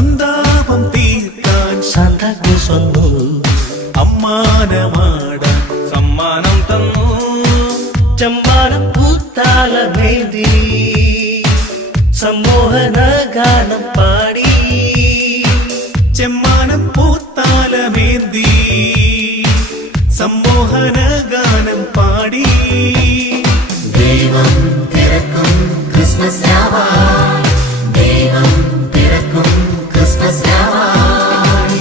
സന്താപം തീർക്കാൻ സാന്താക്ലോസ് വന്നു. അമ്മാനമാടാൻ സമ്മാനം തന്നു. ചെമ്മാനം പൂത്താലമേന്തി സമ്മോഹന ഗാനം പാടി. ചെമ്മാനം പൂത്താലമേന്തി സമ്മോഹന ഗാനം പാടി. ദൈവം പിറക്കും ക്രിസ്മസ് രാവായി, ദൈവം പിറക്കും ക്രിസ്മസ് രാവായി.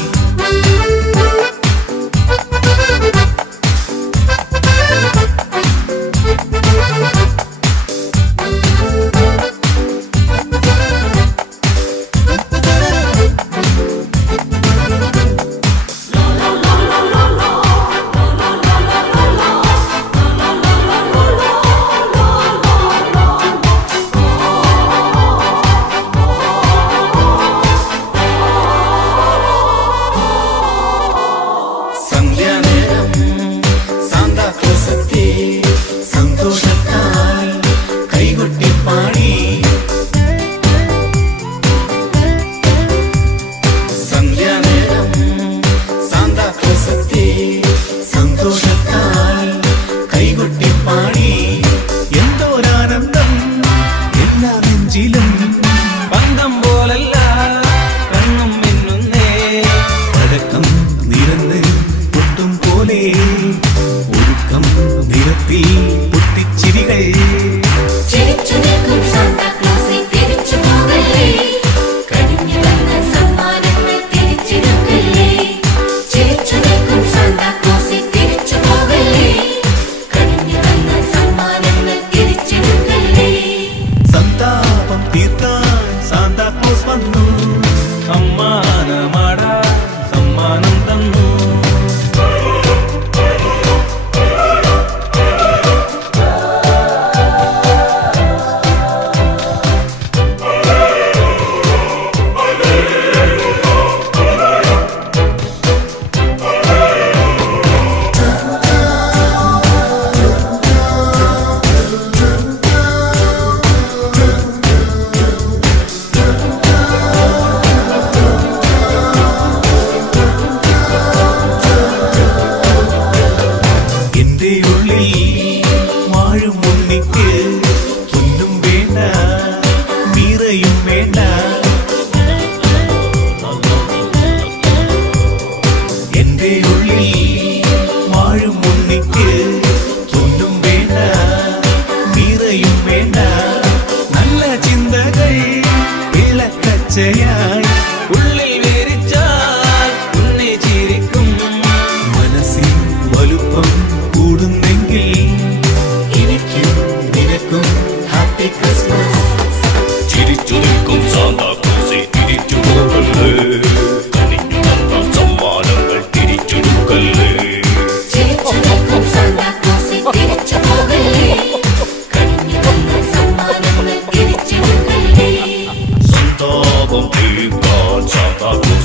സന്ധ്യാനേരം സാന്താക്ലോസ് എത്തി, സന്തോഷത്താൽ കൈകൊട്ടി പാടി. സന്ധ്യാനേരം സാന്താക്ലോസ് എത്തി, സന്തോഷത്താൽ കൈകൊട്ടി പാടി. എന്തോരാനന്ദം എല്ലാ നെഞ്ചിലും, പന്തം പോലല്ല കണ്ണും മിന്നുന്നേ. പഴക്കം നിറന്ന് പൊട്ടും പോലെ ഒരുക്കം നിരത്തി പൊട്ടിച്ചിരികൾ. ചിരിച്ചു നിൽക്കും സാന്താക്ലോസേ തിരിച്ചു പോകല്ലേ, കഴിഞ്ഞു വന്ന സമ്മാനങ്ങൾ തിരിച്ചെടുക്കല്ലേ. ചിരിച്ചു നിൽക്കും സാന്താക്ലോസേ തിരിച്ചു പോകല്ലേ, കഴിഞ്ഞു വന്ന സമ്മാനങ്ങൾ തിരിച്ചെടുക്കല്ലേ. സന്താപം തീർക്കാൻ സാന്താക്ലോസ് വന്നു. അമ്മാനമാടാൻ സമ്മാനം തന്നു. എന്റെ ഉള്ളിൽ വാഴും ഉണ്ണിക്ക് പൊന്നും വേണ്ട, മീറയും വേണ്ട. എന്റെ ഉള്ളിൽ വാഴും ഉണ്ണിക്ക് പൊന്നും വേണ്ട, മീറയും വേണ്ട. നല്ല ചിന്തകൾ വിളക്കച്ചയായി ഉള്ളിൽ വേരിച്ചാൽ ഉണ്ണി ചിരിക്കും. മനസ്സിൽ വലുപ്പം കൂടുന്നെങ്കിൽ എനിക്കും നിനക്കും ഹാപ്പി ക്രിസ്മസ്. ചിരിച്ചു നിൽക്കും സാന്താക്ലോസേ തിരിച്ചു പോകല്ലേ, കനിഞ്ഞു വന്ന സമ്മാനങ്ങൾ തിരിച്ചെടുക്കല്ലേ. ചിരിച്ചു നിൽക്കും സാന്താക്ലോസേ തിരിച്ചു പോകല്ലേ, കഴിഞ്ഞു വന്ന സമ്മാനങ്ങൾ തിരിച്ചെടുക്കല്ലേ. സന്താപം തീർക്കാൻ സാന്താക്ലോസ്